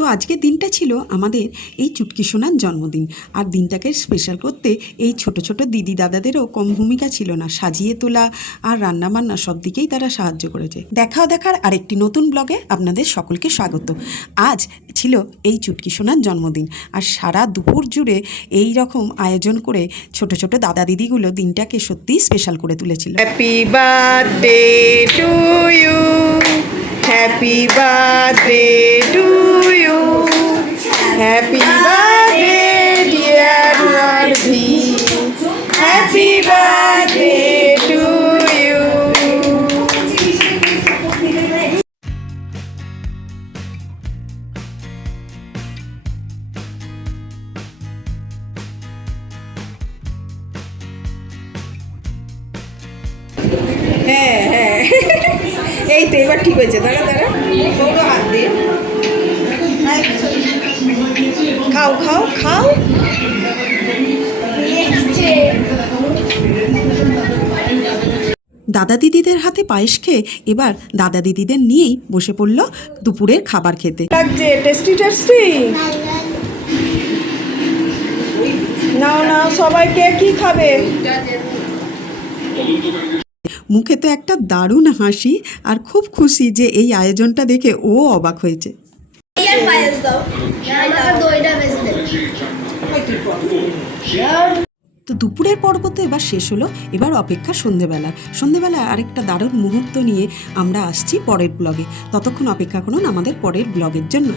তো আজকের দিনটা ছিল আমাদের এই চুটকি সোনার জন্মদিন। আর দিনটাকে স্পেশাল করতে এই ছোট ছোট দিদি দাদাদেরও কম ভূমিকা ছিল না। সাজিয়ে তোলা আর রান্নাবান্না সব দিকেই তারা সাহায্য করেছে। দেখার আরেকটি নতুন ব্লগে আপনাদের সকলকে স্বাগত। আজ ছিল এই চুটকি সোনার জন্মদিন, আর সারা দুপুর জুড়ে এই রকম আয়োজন করে ছোট ছোট দাদা দিদিগুলো দিনটাকে সত্যিই স্পেশাল করে তুলেছিল। Happy birthday to you, happy birthday to you, happy birthday dear Marvi, happy birthday to you. হ্যাঁ হ্যাঁ, এই তো এবার ঠিক হয়েছে। দাঁড়া সৌরভ হাত দিয়ে খাও খাও খাও। দাদা দিদিদের হাতে পায়েস খেয়ে এবার দাদা দিদিদের নিয়েই বসে পড়ল দুপুরের খাবার খেতে। লাগছে টেস্টি টেস্টি। নাও নাও, সবাইকে কি খাবে? মুখে তো একটা দারুণ হাসি আর খুব খুশি যে এই আয়োজনটা দেখে ও অবাক হয়েছে। তো দুপুরের পর্ব তো এবার শেষ হলো, এবার অপেক্ষা সন্ধেবেলা আরেকটা দারুণ মুহূর্ত নিয়ে আমরা আসছি পরের ব্লগে। ততক্ষণ অপেক্ষা করুন আমাদের পরের ব্লগের জন্য।